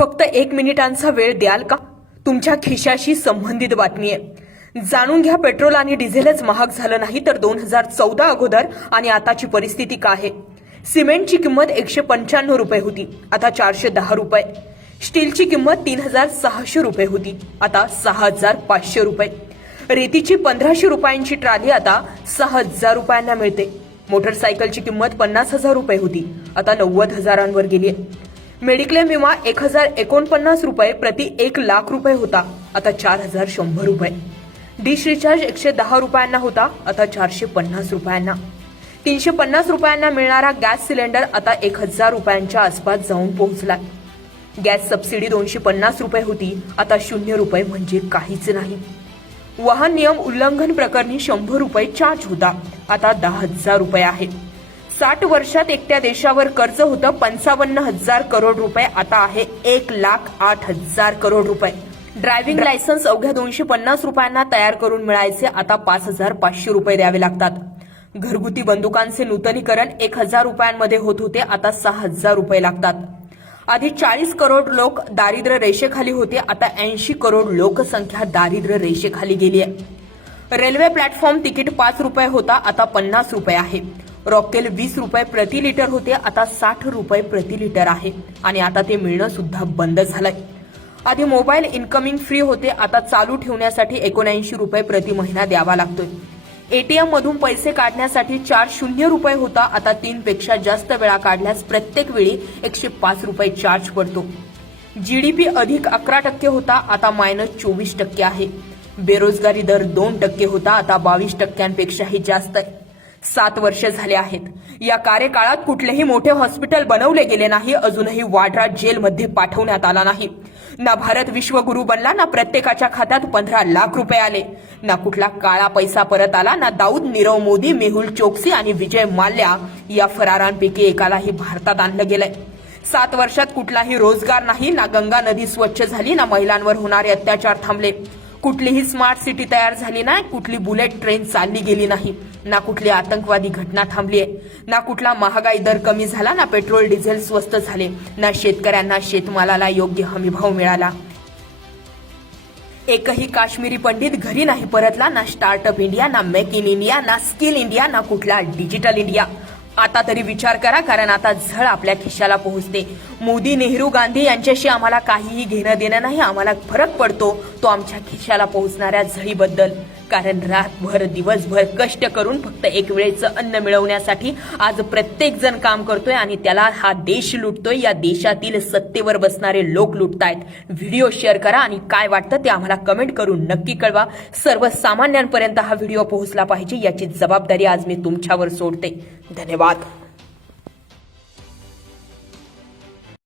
फक्त एक मिनिटांचा वेळ द्याल का? तुमच्या खिशाशी संबंधित बातमी आहे. जाणून घ्या पेट्रोल आणि डिझेलच महाग झालं नाही तर दोन हजार चौदा अगोदर आणि आताची परिस्थिती काय आहे? सिमेंटची किंमत एकशे पंच्याण्णव रुपये होती आता चारशे दहा रुपये. स्टीलची किंमत तीन हजार सहाशे रुपये होती आता सहा हजार पाचशे रुपये. रेतीची पंधराशे रुपयांची ट्राली आता सहा हजार रुपयांना मिळते. मोटरसायकलची किंमत पन्नास हजार रुपये होती आता नव्वद हजारांवर गेली आहे. मेडिक्लेम विमा एक हजार एकोणपन्नास रुपये प्रति एक लाख रुपये होता. आता चार हजार शंभर रुपये. डिश रिचार्ज एकशे दहा रुपयांना होता आता चारशे पन्नास रुपयांना. तीनशे पन्नास रुपयांना मिळणारा गॅस सिलेंडर आता एक हजार रुपयांच्या आसपास जाऊन पोहोचला गॅस सबसिडी दोनशे पन्नास रुपये होती आता शून्य रुपये म्हणजे काहीच नाही. वाहन नियम उल्लंघन प्रकरणी शंभर रुपये चार्ज होता आता दहा हजार रुपये आहे साठ वर्षात एकट्या देशावर कर्ज होतं. पंचावन्न हजार करोड रुपये. आता आहे एक लाख आठ हजार करोड रुपये. ड्रायव्हिंग लायसन्स अवघ्या दोनशे पन्नास रुपयांना तयार करून मिळायचे. आता पाच हजार पाचशे रुपये द्यावे लागतात. घरगुती बंदुकांचे नूतनीकरण एक हजार रुपयांमध्ये होत होते. आता सहा हजार रुपये लागतात. आधी चाळीस करोड लोक दारिद्र्य रेषेखाली होते. आता ऐंशी करोड लोकसंख्या दारिद्र्य रेषेखाली गेली आहे. रेल्वे प्लॅटफॉर्म तिकीट पाच रुपये होता. आता पन्नास रुपये आहे. रॉकेल वीस रुपये प्रति लिटर होते आता साठ रुपये प्रति लिटर आहे. आणि आता ते मिळणं सुद्धा बंद झालंय. आधी मोबाईल इन्कमिंग फ्री होते आता चालू ठेवण्यासाठी एकोणऐंशी रुपये प्रति महिना द्यावा लागतोय. एटीएम मधून पैसे काढण्यासाठी चार शून्य रुपये होता आता तीन पेक्षा जास्त वेळा काढल्यास प्रत्येक वेळी एकशे पाच रुपये चार्ज पडतो. जीडीपी अधिक अकरा टक्के होता आता मायनस चोवीस टक्के आहे. बेरोजगारी दर दोन टक्के होता आता बावीस टक्क्यांपेक्षाही जास्त आहे. सात वर्ष झाले आहेत. या कार्यकाळात कुठलेही मोठे हॉस्पिटल बनवले गेले नाही अजूनही वाड्रा जेलमध्ये पाठवण्यात आला नाही. ना भारत विश्वगुरू बनला ना प्रत्येकाच्या खात्यात पंधरा लाख रुपये आले. ना कुठला काळा पैसा परत आला ना दाऊद नीरव मोदी मेहुल चोक्सी आणि विजय माल्या या फरारांपैकी एकालाही भारतात आणलं गेलंय. सात वर्षात कुठलाही रोजगार नाही ना गंगा नदी स्वच्छ झाली ना महिलांवर होणारे अत्याचार थांबले. कुठलीही स्मार्ट सिटी तयार झाली नाही कुठली बुलेट ट्रेन चालली गेली नाही. ना कुठली आतंकवादी घटना थांबली आहे. ना कुठला महागाई दर कमी झाला ना पेट्रोल डिझेल स्वस्त झाले. ना शेतकऱ्यांना शेतमालाला योग्य हमीभाव मिळाला. एकही काश्मीरी पंडित घरी नाही परतला ना स्टार्टअप इंडिया ना मेक इन इंडिया ना स्किल इंडिया ना कुठला डिजिटल इंडिया आता तरी विचार करा कारण आता झळ आपल्या खिशाला पोहोचते. मोदी नेहरू गांधी यांच्याशी आम्हाला काहीही घेणं देणं नाही आम्हाला फरक पडतो तो आमच्या खिशाला पोहोचणाऱ्या झळीबद्दल. कारण रातभर दिवसभर कष्ट करून फक्त एक वेळेचं अन्न मिळवण्यासाठी आज प्रत्येक जण काम करतोय आणि त्याला हा देश लुटतोय. या देशातील सत्तेवर बसणारे लोक लुटतायत. व्हिडिओ शेअर करा आणि काय वाटतं ते आम्हाला कमेंट करून नक्की कळवा. सर्वसामान्यांपर्यंत हा व्हिडिओ पोहोचला पाहिजे याची जबाबदारी आज मी तुमच्यावर सोडते. धन्यवाद.